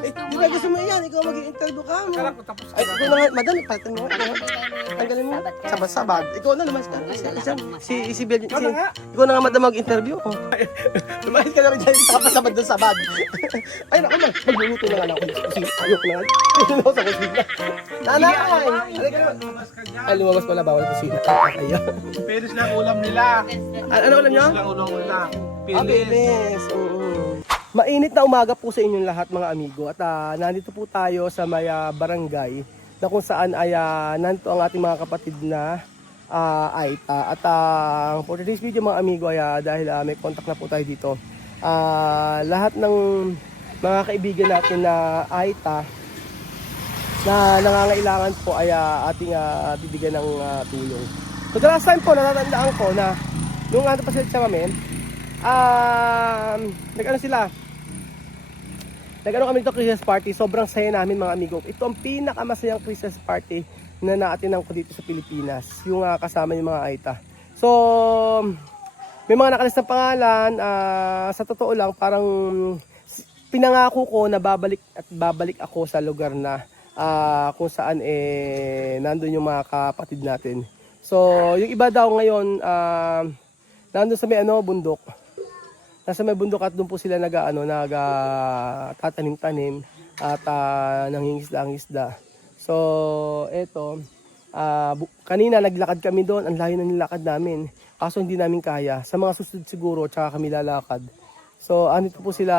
Di ba gusto mo yan? Ikaw mag-i-interview ka mo. Kala ko tapos ka Ay, na. ikaw na nga, madam, palitan mo. Tanggalin mo. Sabad-sabad. Ikaw na, lumas ka. Si Bel, Ikaw na nga. ikaw na nga madam mag-interview. Oh. Lumayas ka na rin dyan, saka pasabad doon sabad. Ay, naku, magluluto na nga lang ako. Kasi ayoko na nga. Ayoko na ako sa kusina. Nanay! Halika naman. Lumabas ka dyan. Ay, lumabas pala, bawal kusina. Ayan. Pinis lang ulam nila. Ano ulam nyo? Pinis lang ulam nila. Ah, Pinis. Benes. Mainit na umaga po sa inyong lahat mga amigo at nandito po tayo sa may barangay na kung saan ay nandito ang ating mga kapatid na Aita. At for today's video mga amigo ay dahil may contact na po tayo dito. Lahat ng mga kaibigan natin na Aita na nangangailangan po ay ating bibigyan ng tulong. So the last time po natatandaan ko na nung ano pa sila kami, nag-ano kami dito Christmas party. Sobrang saya namin mga amigo. Ito ang pinakamasayang Christmas party na naatinan ko dito sa Pilipinas. Yung kasama yung mga Aita. So, may mga nakalis na pangalan. Sa totoo lang, parang pinangako ko na babalik ako sa lugar na kung saan nandun yung mga kapatid natin. So, yung iba daw ngayon, nandun sa may bundok. Nasa may bundok at doon po sila tatanim-tanim at nangingisda-isda. So, eto, kanina naglakad kami doon, ang layo na nilakad namin. Kaso hindi namin kaya. Sa mga susunod siguro, tsaka kami lalakad. So, anito po sila.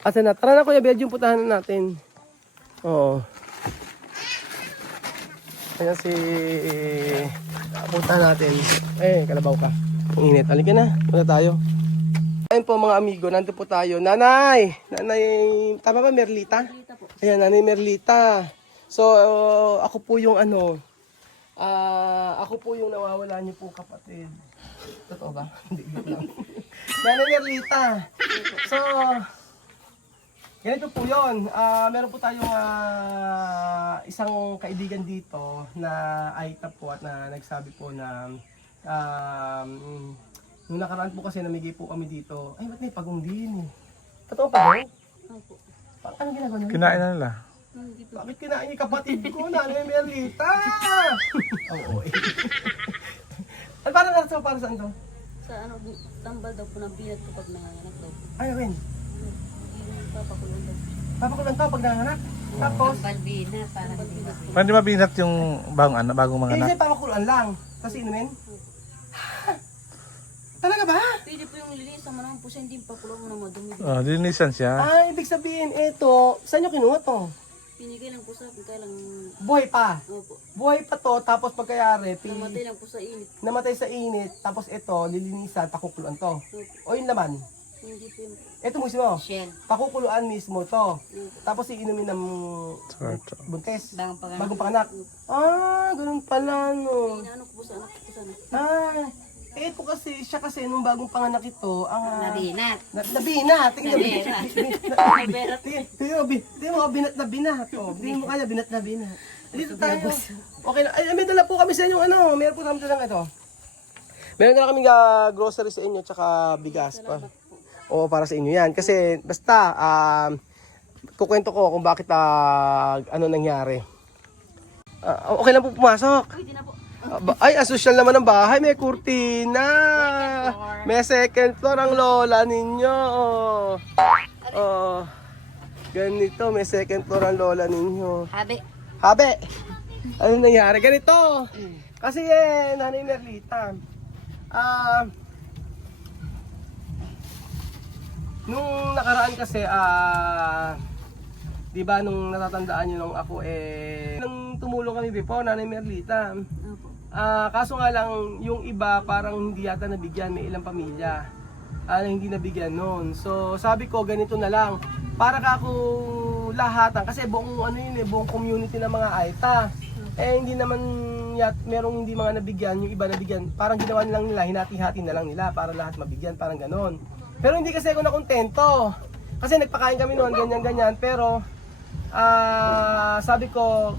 Tara na Kuya Belgium, putahan na natin. Oo. Ayan putahan natin. Kalabaw ka. Ang init. Halika na, muna tayo. Ayun po mga amigo, nandito po tayo. Nanay, tama ba Merlita? Merlita po. Ayan, Nanay Merlita. So, ako po yung ako po yung nawawala niyo po kapatid. Totoo ba? Hindi lang. Nanay Merlita. So, ganito po yun. Meron po tayong isang kaibigan dito na Aita po at na nagsabi po na nung nakaraan po kasi namigay po kami dito. Ay, ba't may pagong din eh? Totoo pa ba? Opo. Anong ginagawa nila? Kinain na nila. Hindi po. Bakit kinain yung kapatid ko, Nanay Merlita? Oo eh. Ay, para saan to? Sa tambal daw po ng binat ko pag nanganganak daw po. Ay, Wen. Yung papakulong daw. Papakulan to pag nanganak. Tapos, Balbina, parang binat. Pwede mabinat yung bagong mga anak. kasi papakulan lang. Tapos inumin. Talaga ba? Pwede po yung lilinisan mo naman po siya, hindi pakulong na madumi. Linisan siya. Ibig sabihin, ito, saan nyo kinuha to? Pinigay lang po sa akin, kaya lang, Buhay pa. opo. Buhay pa to, tapos pagkayari, Namatay lang po sa init. namatay sa init, tapos ito, lilinisan, pakukuluan to. Opo. O yung laman, Hindi po yung ito mismo, shell. pakukuluan mismo to. Opo. Tapos iinumin ng Sarto. buntes, Bagong panganak. bagong panganak. Ganun pala no. Inaano ko po sa anak ko sana. Ito kasi, siya kasi nung bagong panganak ito, Nabinat. Nabinat. Tingnan mo. Nabinat. Tingnan mo, binat na binat. Tingnan mo kaya, binat na binat. Dito tayo. Okay na. Ay, may dala po kami sa inyo, meron po kami dalang ito. Meron na kami grocery sa inyo, tsaka bigas pa. Oo, para sa inyo yan. Kasi, basta, kukwento ko kung bakit, ano nangyari. Okay lang po pumasok. Pwede na po. Ay, asosyal naman ang bahay. May kurtina. May second floor ang lola ninyo. Ganito, may second floor ang lola ninyo. Habe. Ano nangyari? Ganito. Kasi Nanay Merlita. Nung nakaraan kasi, di ba nung natatandaan nyo nung ako nung tumulong kami before, Nanay Merlita. Opo. Kaso nga lang, yung iba parang hindi yata nabigyan, may ilang pamilya na hindi nabigyan noon. So sabi ko, ganito na lang, para kako lahatan, kasi buong buong community ng mga Aita. Hindi naman merong hindi mga nabigyan, yung iba nabigyan. Parang ginawa nilang nila, hinati-hati na lang nila para lahat mabigyan, parang ganon. Pero hindi kasi ako nakontento. Kasi nagpakain kami noon, ganyan-ganyan, pero sabi ko,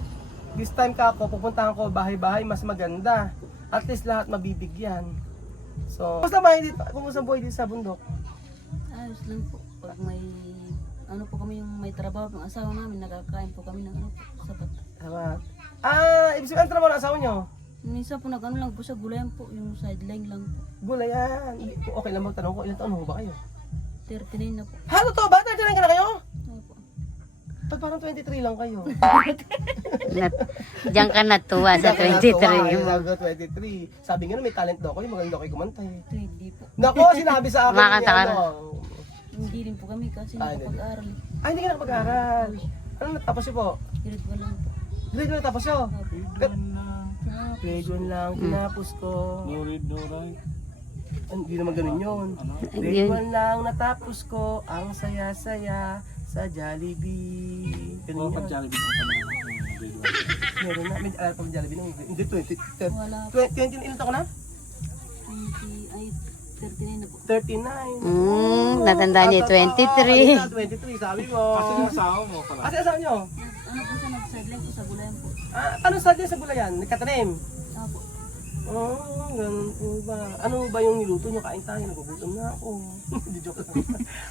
this time pupuntahan ko bahay-bahay, mas maganda. At least lahat mabibigyan. So, kumusta buhay dito sa bundok? Ayos lang po. Pag may ano po kami yung may trabaho ng asawa namin, nakakain po kami ng ano po, sapat. Tama. Ibig sabihin, ang trabaho ng asawa nyo? Minsan po nag-ano lang po siya, gulayan po, yung sideline lang po. Gulayan. Okay lang magtanong ko, ilan taon ho ba kayo? 39 na po. Ha, totoo ba? 39 ka na kayo? Ano po. Ba't parang 23 lang kayo? Diyan ka natuwa sa 23 mo. Sabi ko, 23. Sabi nga na may talent daw kayo, maganda kayo kumantay. Hindi po. Nako, sinabi sa akin Kumakanta ka Hindi rin po kami kasi nakapag-aral. Ay, hindi ka nakapag-aral. Ano natapos niyo po? Grade 1 lang po. Grade 1 natapos niyo? Grade 1 lang, tinapos ko. Hindi naman ganun yun. Grade 1 lang, natapos ko, ang saya-saya sa Jollibee. Ganun yun. Meron na, may alam pa ng Jollibee nung hindi, 20, Wala po. 20, ilan taon ko na? 39 na po. 39. Natandaan niya 23. 23, sabi mo. Kasi yung asawa mo pala. Kasi asawa nyo? Ano po siya, nag-sideline po sa gulayan po. Ano sa sa gulayan? Nagkatanim? Opo. Oh, ganun po ba? Ano ba yung niluto nyo? Kain tayo, nagugutom na ako. Hindi joke lang.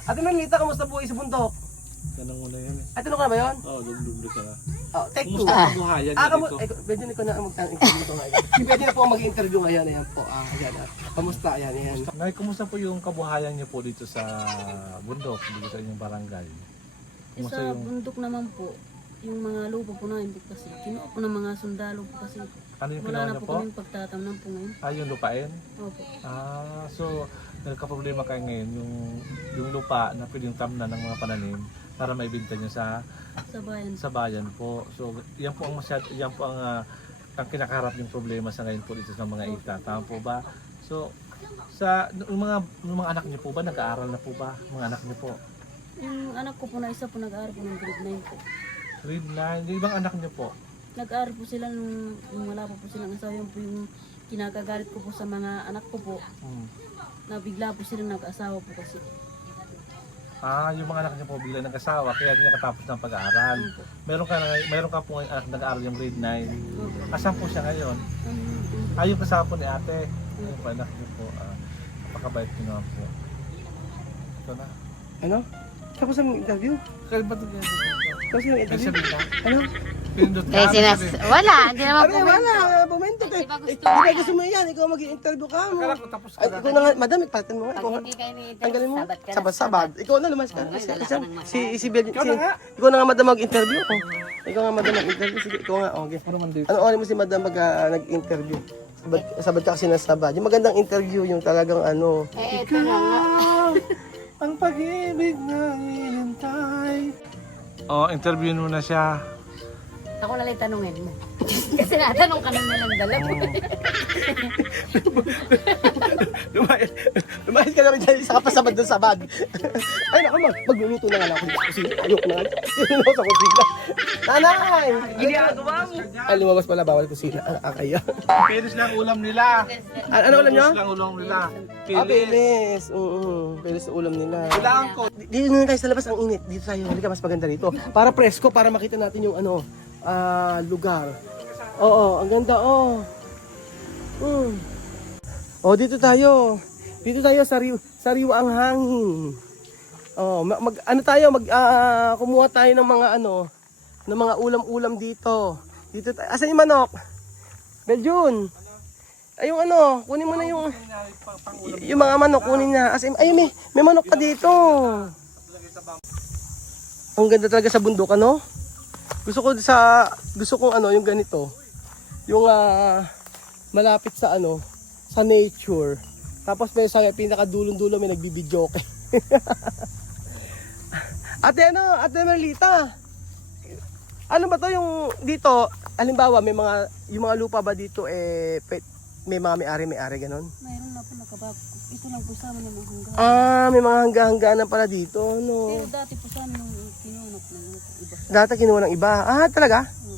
Ate Merlita, kamusta buhay sa bundok? Ganun muna yun eh. Ate, ano ka na ba yun? Oo, lumlubli ka na. Oh, take two. Kumusta ang buhayan niyo dito? Pwede na ko na mag-interview ngayon. Pwede na po ang mag-interview ngayon. Ayan po. Ayan. Kamusta? Ayan, ayan. Nay, kumusta po yung kabuhayan niyo po dito sa bundok, dito sa inyong barangay? Kumusta Sa yung bundok naman po, yung mga lupa po namin po kasi, kinuha po ng mga sundalo po kasi ano yung wala ginawa na niyo po po? kaming pagtatamnan po ngayon. Yung lupain? Opo. So nagka-problema kayo ngayon yung lupa na pwedeng tamnan ng mga pananim para maibenta niyo sa Sa bayan. po. So yan po ang kinakaharap yung problema sa ngayon po dito sa mga ita. Tama po ba? So yung mga anak niyo po ba nag-aaral na po ba? Mga anak niyo po. Yung anak ko po na isa po nag-aaral po ng grade 9 po. Grade 9. Yung ibang anak niyo po. Nag-aaral po sila nung wala pa po silang asawa. Yung po yung kinakagalit ko po sa mga anak ko po. Na bigla po silang nag-asawa po kasi. Yung mga anak niyo po bigla nag-asawa kaya hindi nakatapos ng pag-aaral. Opo. Meron ka po ngayon anak nag-aaral yung grade 9. Opo. Asan po siya ngayon? Yung kasama po ni ate. Yung po anak niyo po. Napakabait niyo naman po. Ito na. Ano? Tapos ang interview? Kaya ba ito? Tapos yung Kaya interview? sabihin ka? Ano? Pinindot ka? Wala, hindi naman Sabi po. wala, bumento eh. Ikaw gusto mo yan, ikaw mag-i-interview ka mo. Akala ko tapos ka Ay, na. ikaw na nga, madam, ipalitan mo nga. Ikaw nga. Hindi kayo ni Tanggalin mo. sabat ka na. Sabad-sabad. Ikaw na, lumas ka. Wala ka nang Si Bel, ikaw na nga madam mag-interview. Ikaw nga madam mag-interview. Sige, ikaw nga. Okay. Ano oras mo si madam nag-interview? Sabad ka kasi nasabad. Yung magandang interview, yung talagang ano. Ito na nga. Ang pag-ibig na hinintay. Interviewin mo na siya. Ako na lang tanungin mo. Kasi natanong ka na nalang dalawa. Lumayas ka na rin dyan, isa ka pa sabad doon sabad. Ay naku, magluluto na nga lang ako sa kusina. Ayok na nga. Ayun ako sa kusina. Nanay! Ginagawa mo. Ay, lumabas pala, bawal kusina. Kaya. Pilis lang ulam nila. Ano ulam nyo? Pilis lang ulam nila. Pilis. Pilis na ulam nila. Kailangan ko. Dito na tayo sa labas, ang init. Dito tayo, halika, mas maganda dito. Para presko, para makita natin yung lugar. Oo, ang ganda, dito tayo. Dito tayo sariwa ang hangin. Kumuha tayo ng mga ng mga ulam-ulam dito. Dito tayo. Asan yung manok? Beljun. Ay yung kunin mo na yung mga manok, kunin na. Ay may manok pa dito. Ang ganda talaga sa bundok, Gusto ko yung ganito. Yung malapit sa sa nature. Tapos may sa pinakadulong-dulo may nagbibidyoke. Ate Merlita. Ano ba to yung dito? Halimbawa yung mga lupa ba dito may mga may-ari ganon? Mayroon na po nakabago. Ito lang po sa amin yung mga hanggang. May mga hangga-hangganan pala dito, Pero dati po sa amin nung kinuha ng iba. Dati kinuha ng iba. Talaga? Opo.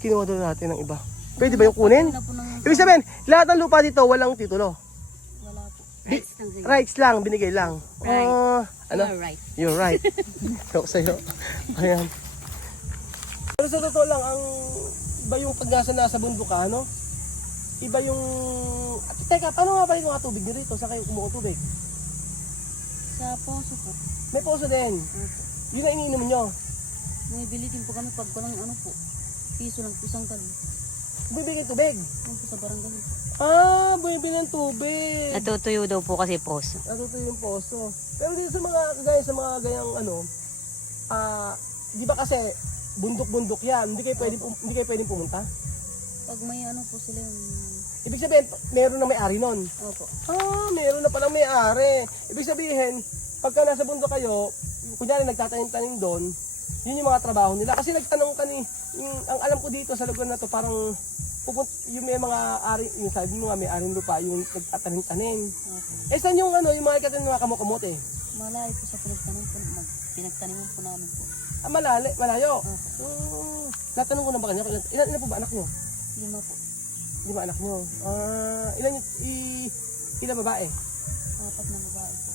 Kinuha daw natin ng iba. Pwede ba yung kunin? Wala po ng Ibig sabihin, lahat ng lupa dito walang titulo. wala po. Rights lang, binigay lang. Right. Ano? You're right. You're right. Joke sa'yo. Ayan. Pero sa totoo lang, iba yung pag nasa bundok ka, Iba yung... Teka, paano nga pala yung mga tubig nyo rito? Saan kayo kumuha tubig? Sa poso po. May poso din. Opo. Yun na iniinom nyo. May bili din po kami pag walang ano po. Piso lang po isang galon. Bibigyan tubig. Yung po sa barangay po. Ah, bumibili ng tubig. Natutuyo daw po kasi poso. Natutuyo yung poso. Pero dito sa mga gaya sa mga gayang ano, di ba kasi bundok-bundok yan, hindi kayo pwedeng pumunta. Pag may ano po sila yung... Ibig sabihin, meron na may-ari nun. Opo. Meron na palang may-ari. Ibig sabihin, pagka nasa bundok kayo, kunyari nagtatanim-tanim doon, yun yung mga trabaho nila. Kasi nagtanong ka ang alam ko dito sa lugar na to, parang yung may mga ari, yung sabi mo nga may aring lupa, yung nagtatanim-tanim. Opo. Saan yung ano, yung mga ikatanim mga kamote? Malayo po sa pinagtaniman po namin po. Malayo. Opo. Natanong ko na ba kanya, ilan po ba anak nyo? 5 po. 5 anak nyo. Ilan babae? 4 na babae po.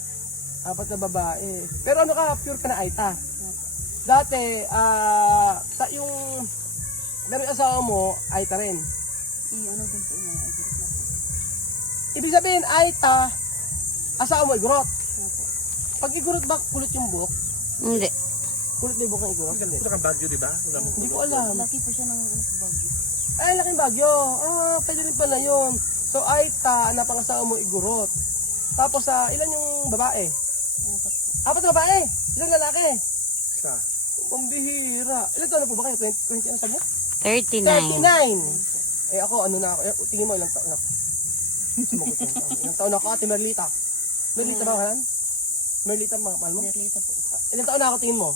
4 na babae. Pero ano ka, pure ka na Aita. Opo. Dati, pero yung asawa mo, Aita rin. Ano din po yung mga group na po. Ibig sabihin, Aita, asawa mo igurot. Opo. Pag igurot ba, kulit yung buhok? Hindi. Kulit na yung buhok ng igurot? Hindi. Ito kang Baguio, di ba? Hindi ko alam. Laki po siya ng ano sa bagyo. Ay, laking bagyo. Pwede rin pala yun. So, Aita, napangasawa mo igurot. Tapos, ilan yung babae? 4 po. 4 na babae. Ilan lalaki? Isa. Pambihira. Ilan taon na po ba kayo? 20 ano sabi mo? 39. 39. Ako, ano na ako? Tingin mo, ilang taon na ako? Sumagot yun. Ilang taon na ako, Ate Merlita? Merlita ba kalan? Merlita, mga mahal mo? Merlita po. Ilang taon na ako, tingin mo?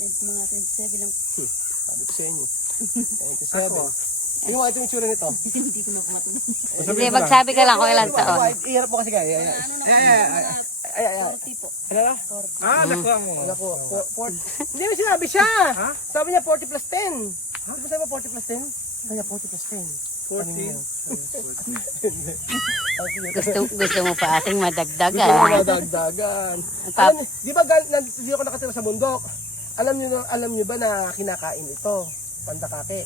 Mga 27 lang po. Sabi ko sa inyo. 27. Ako. Tingin mo, ito yung tsura nito. Hindi ko na kumatulog. Hindi, magsabi ka lang kung ilang taon. Iharap mo kasi kaya. Ano na po? Ay. 40 po. Ano na? 40. Nakuha mo. Ako, 40. Hindi mo sinabi siya. Ha? Sabi niya 40 plus 10. Ano ba sabi mo 40 plus 10? Kaya 40 plus 10. 14. Gusto mo pa ating Gusto ko madagdagan. madagdagan. Pap- Alam, di ba dito ako nakatira sa bundok? Alam niyo ba na kinakain ito? Pandakake.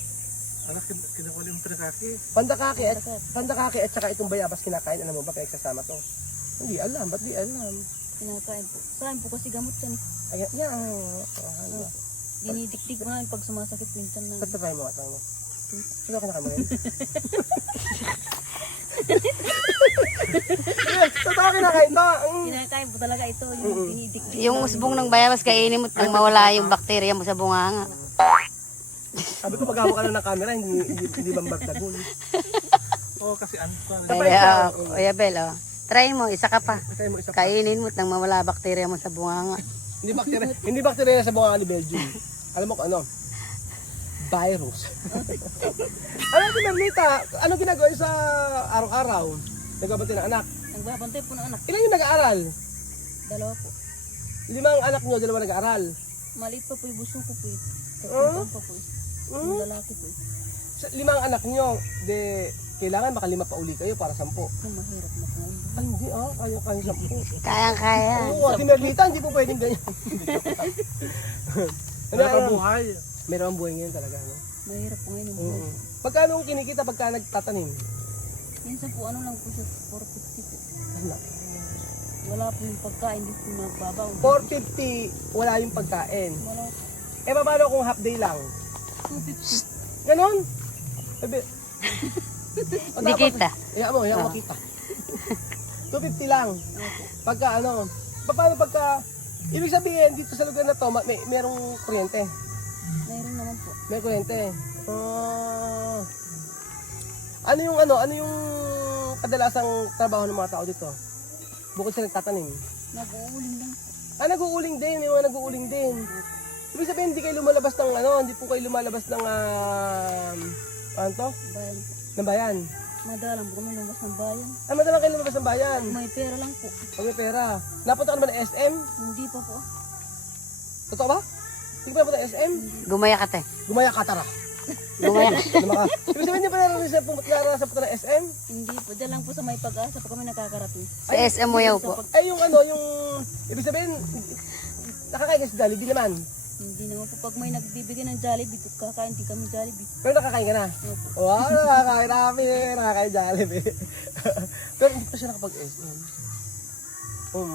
Anak, kinakuli mo pinakaki. Pandakake at saka itong bayabas kinakain. Alam mo ba kaya nagsasama to? Hindi alam. Ba't di alam? Kinakain po. Saan po kasi gamot yan eh. Ay, yan. Dinidikdik ko namin pag sumasakit minsan na. Ba't tayo mo? Sino ka nakamagay? Totoo kinakain to. Kinakain po talaga ito. Yung dinidikdik. Yung usbong ng bayabas, kainin mo nang mawala yung bakterya mo sa bunganga. Sabi ko pag hawak ka na ng camera, hindi bambagdagol. Oo, kasi ano pa. Kaya, Kuya Bel, oh. Try mo, isa ka pa. Kaya mo isa pa. Kainin mo nang mawala bakterya mo sa bunganga. Hindi bakterya sa bunganga ni Belgium. Alam mo kung ano? Virus. Ano si Merlita? Ano ginagawa niyo sa araw-araw? Nagbabantay ng anak. Nagbabantay po ng anak. Ilan yung nag-aaral? 2 po. 5 ang anak niyo, 2 nag-aaral. Maliit pa po yung buso ko po eh. Oh? Tatlong pa po eh. Yung lalaki po eh. Sa 5 ang anak niyo, kailangan maka 5 pa uli kayo para 10. Kung mahirap na po. Ay, hindi kaya 10. Kayang-kaya. Oo, si Merlita, hindi po pwedeng ganyan. Ano ang buhay? Meron ang buhay ngayon talaga, no? Mahirap po ngayon yung Oo. buhay. Pagkano ang kinikita pagka nagtatanim? Minsan po ano lang po siya, 450 po. Ano? Wala po yung pagkain, hindi po nagbabaw. 450, wala yung pagkain. Wala po. Eh, paano kung half day lang? 250. Ganon? Sabi, Hindi kita. Iya mo kita. 250 lang. Pagka ano, paano pagka, ibig sabihin, dito sa lugar na to, merong kuryente. Mayroon naman po. May kuryente. Ano yung kadalasang trabaho ng mga tao dito? Bukod sa nagtatanim. Nag-uuling lang po. Nag-uuling din, may mga nag-uuling din. Ibig sabihin, hindi kayo lumalabas ng hindi po kayo lumalabas ng, ano to? Bayan po. Ng bayan. Madalang po kami lumabas ng bayan. Madalang kayo lumabas ng bayan. May pera lang po. Pag may pera. Napunta ka naman ng SM? Hindi pa po. Totoo ba? Hindi pa napunta ng SM? Gumaya ka, te. Gumaya ka, tara. Gumaya ka. Ibig sabihin, hindi pa naranasan punta ng SM? Hindi po. Diyan lang po sa may pag-asa pa kami nakakarating. Sa SM mo yaw po. Ay, yung ibig sabihin, nakakain ka sa Jollibee naman. Hindi naman po. Pag may nagbibigay ng Jollibee, kakain din kami Jollibee. Pero nakakain ka na. Opo. Wow, nakakain namin. Nakakain Jollibee. Pero hindi pa siya nakapag-SM.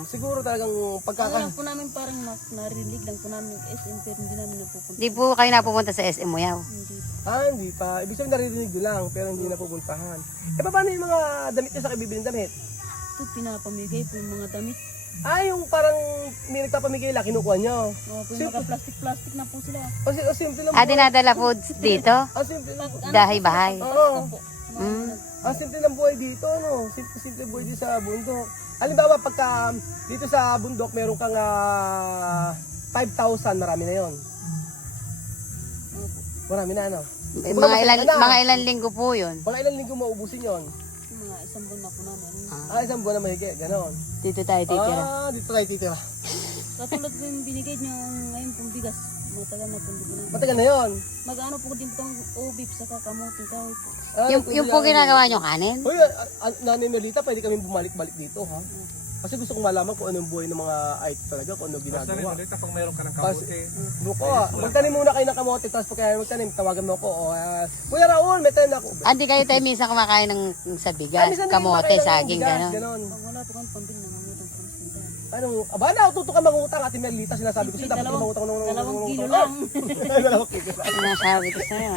Siguro talagang Ang lang po namin parang narinig lang po namin yung SM pero hindi namin napupunta. Di po kayo napupunta sa SM Muyaw. Hindi. Hindi pa. Ibig sabihin naririnig nyo lang, pero hindi na pupuntahan. Paano yung mga damit nyo sa kabibiling damit? Ito pinapamigay po yung mga damit. Yung parang may nagpapamigay lang, kinukuha nyo. Po yung mga plastic-plastic na po sila. O simple lang po. Dinadala foods dito? Simple lang. Bahay-bahay. Oo. Po. Simple lang buhay dito, no? Simple buhay dito sa bundok. Halimbawa, pagka dito sa bundok, meron kang 5,000, marami na yon. Marami na, ano? Mga ilan linggo po yun. Mga ilang linggo maubusin yon. Mga isang buwan na po namin. Isang buwan na mahigit, gano'n. Dito tayo titira. Dito tayo titira. Katulad po yung binigay niyo ngayon pong bigas. Matagal na po hindi ko na. Matagal na yon. Mag-ano po din po itong ubib sa kakamuti kahoy po. Yung po ginagawa nyo kanin? Uy, Nanay Melita, pwede kami bumalik-balik dito, ha? Kasi gusto kong malaman kung anong buhay ng mga IT talaga, kung anong Basta rin ginagawa. ulit pag meron ka ng kamote. Buko, magtanim muna kayo ng kamote, tapos pag kayo magtanim, tawagan mo ako. Kuya Raul, may tanim na ako. Hindi kayo tayo minsan kumakain ng sa bigas, Minsan kamote, kayo ng saging, bigas, gano'n. ganon. Pag wala po kami pambili na mga itong pangsindahan. Tuto ka mangutang, Ate Melita, sinasabi ko sa'yo, dapat ka mangutang ng 2 kilo lang. 2 kilo lang. Sinasabi ko sa'yo.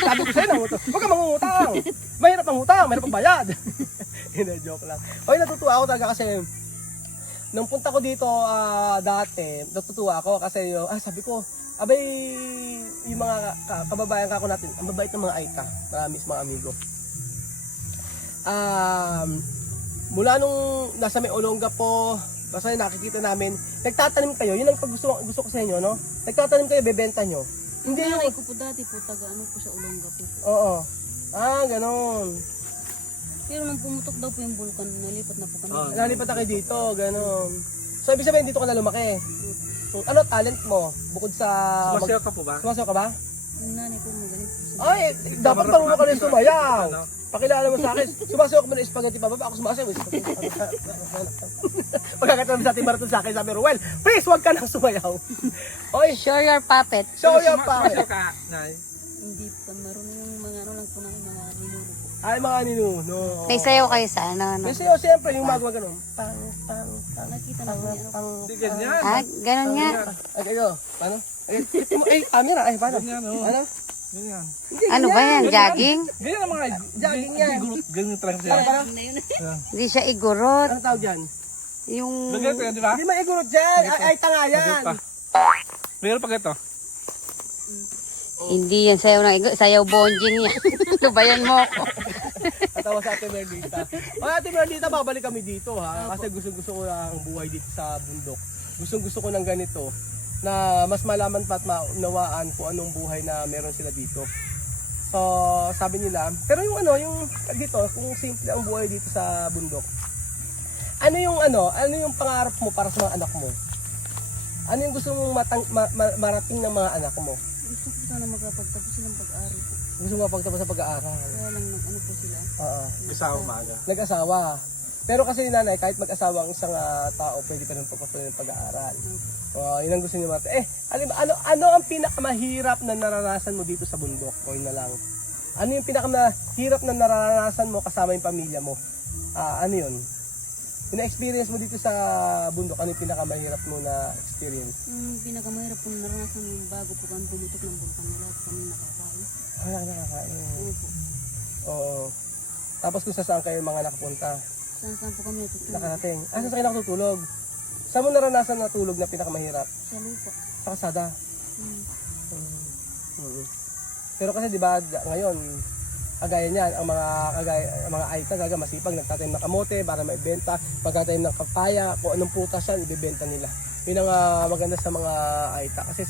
Sabi ko sa'yo, huwag ka mangutang. Mahirap ang utang, mahirap ang bayad. Hindi, joke lang. Natutuwa ako talaga kasi, nung punta ko dito dati, natutuwa ako kasi sabi ko, abay, yung mga kababayan kako natin, ang babait ng mga Aita, maraming mga amigo. Mula nung nasa may Olonga po, basta nakikita namin, nagtatanim kayo, yun ang gusto ko sa inyo, no? Nagtatanim kayo, bebenta nyo. Hindi yung... Nanay ko po dati po, taga-ano po sa Olonga po. Oo. Ganon. Pero nung pumutok daw po yung vulkan, nalipat na po kami. Nalipat na kayo dito, ganon. So, ibig sabihin, dito ka na lumaki. So, ano talent mo? Bukod sa... Sumasayaw ka po ba? Sumasayaw ka ba? Yung nanay ko magaling po sa... Dapat marunong ka rin sumayaw. Pakilala mo sa akin. Sumasayaw ko mo ng spaghetti pababa. Ako sumasayaw. Pagkakataon sa ating maraton sa akin, sabi Ruel, please, huwag ka nang sumayaw. Show your puppet. Show your power. Sumasayaw ka, Nay. Hindi po marunong yung mga ano lang po namin, mga ninuno po. Mga ninuno. May sayaw kayo sa ano. May sayaw, siyempre, yung magawa ganun. Pang. Nakita na po niya. Hindi ganyan. Ganun nga. Kayo, paano? Camera, paano? Ganyan, Ano? Ganyan. Ano ba yan? Jogging? Ganyan ang mga Jogging yan. Ganyan talaga siya. Paano? Hindi siya igurot. Ano tawag dyan? Yung... Ganyan ito yan, di ba? Hindi maigurot dyan. Ay, tanga yan. Ganyan pa. Meron pa ito. Hindi yan sayaw ng igurot. Sayaw bonjing yan. Lubayan mo ako. Katawa sa Ate Merlita. Ate Merlita, babalik kami dito, ha? Kasi gusto ko ang buhay dito sa bundok. Gusto ko ng ganito na mas malaman pa at maunawaan kung anong buhay na meron sila dito. So, sabi nila, pero yung dito, kung simple ang buhay dito sa bundok. Ano yung pangarap mo para sa mga anak mo? Ano yung gusto mong marating ng mga anak mo? Gusto ko sana magkapagtapos silang pag-aaral po. Gusto mo mapagtapos sa pag-aaral? Kaya lang ano po sila. Oo. Isaw maaga. Nag-asawa. Pero kasi nanay, kahit mag-asawa ang isang tao, pwede pa rin pagpatuloy ng pag-aaral. Yun ang gusto niyo natin. Ano ang pinakamahirap na naranasan mo dito sa bundok? O yun na lang. Ano yung pinakamahirap na naranasan mo kasama yung pamilya mo? Ano yun? Yung na-experience mo dito sa bundok, ano yung pinakamahirap mo na experience? Yung pinakamahirap po naranasan yung bago po kami pumutok ng vulkan, wala po kami nakakain. Wala nakakain. Oo po. Oo. Tapos kung saan kayo mga nakapunta? Saan po kami natutulog? Nakarating. Saan kayo nakatutulog? Saan mo naranasan na tulog na pinakamahirap? Sa lupa. Sa kasada. Pero kasi 'di ba ngayon kagaya niyan ang mga Aita masipag nagtatanim ng kamote para maibenta, pagtatanim ng papaya, kung anong putas yan ibebenta nila. Yun ang maganda sa mga Aita kasi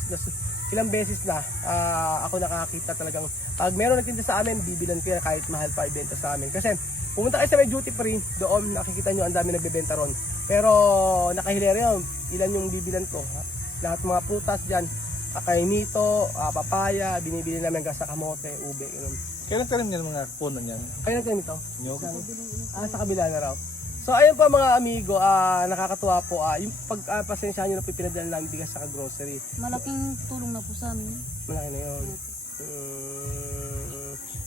ilang beses na ako nakakita talagang pag meron nagtinda sa amin bibilan ko yan kahit mahal pa ibenta sa amin kasi pumunta kayo sa may duty free doon nakikita nyo ang dami nagbebenta ron pero nakahilera yun ilan yung bibilan ko lahat mga putas dyan kakainito, papaya binibili namin hanggang sa kamote, ube yun. Kailan tanim niyan mga puno niyan? Kaya nagtanim ito? Nyog? Sa kabila na raw. So ayun po mga amigo, nakakatuwa po. Yung pagpasensya nyo na po pinadala namin bigas sa grocery. Malaking tulong na po sa amin. Malaki na yun.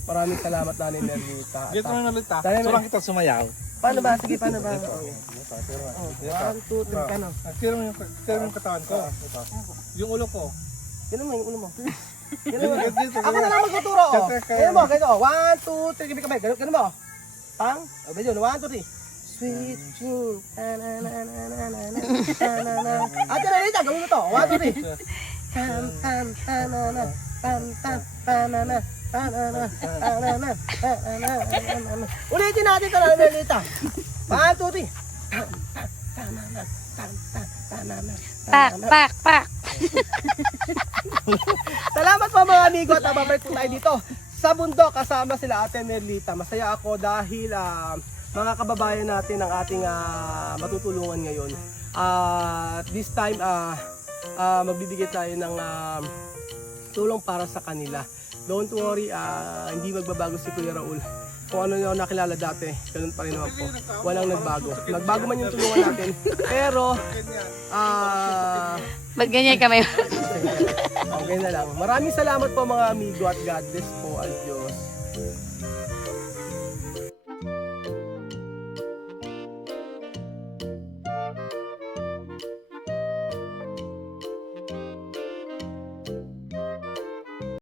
Maraming salamat na ni Merlita. Dito na ulit Dahil- Surang kita sumayaw. Paano ba? Sige, paano ba? Okay. Oh, 1, 2, 3, paano? Tira mo yung katawan ko. Yung ulo ko. Ganun mo, yung ulo mo. Ganun mo. Ako na lang magtuturo, oh. Ganun mo, ganun, oh. 1, 2, 3, kamay. Ganun mo, oh. Pang, oh, medyo, 1, 2, 3. Sweet dream. Ta-na-na-na-na-na-na. Ta-na-na. Ate Lolita, gawin mo to. 1, 2, 3. Tan, tan, ta-na-na. Tan, tan, ta-na-na. Ta-na-na. Ta-na-na. Ta-na-na. Ulitin natin ito, Lolita. 1, 2, 3. Tan, tan, ta-na-na. Tan, tan, ta-na-na. Pak, pak, pak. Salamat po mga amigo at babalik po tayo dito sa bundok kasama sila Ate Merlita. Masaya ako dahil mga kababayan natin ang ating matutulungan ngayon. This time magbibigay tayo ng tulong para sa kanila. Don't worry, hindi magbabago si Kuya Raul. Kung ano yung nakilala dati, ganun pa rin naman po. Walang nagbago. Nagbago man yung tulungan natin. Pero, Ba't ganyan kami? okay na lang. Maraming salamat po mga amigo at God bless po. Adios.